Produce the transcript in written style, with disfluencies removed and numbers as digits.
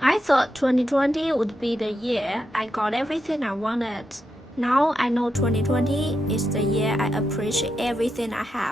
I thought 2020 would be the year I got everything I wanted. Now I know 2020 is the year I appreciate everything I have.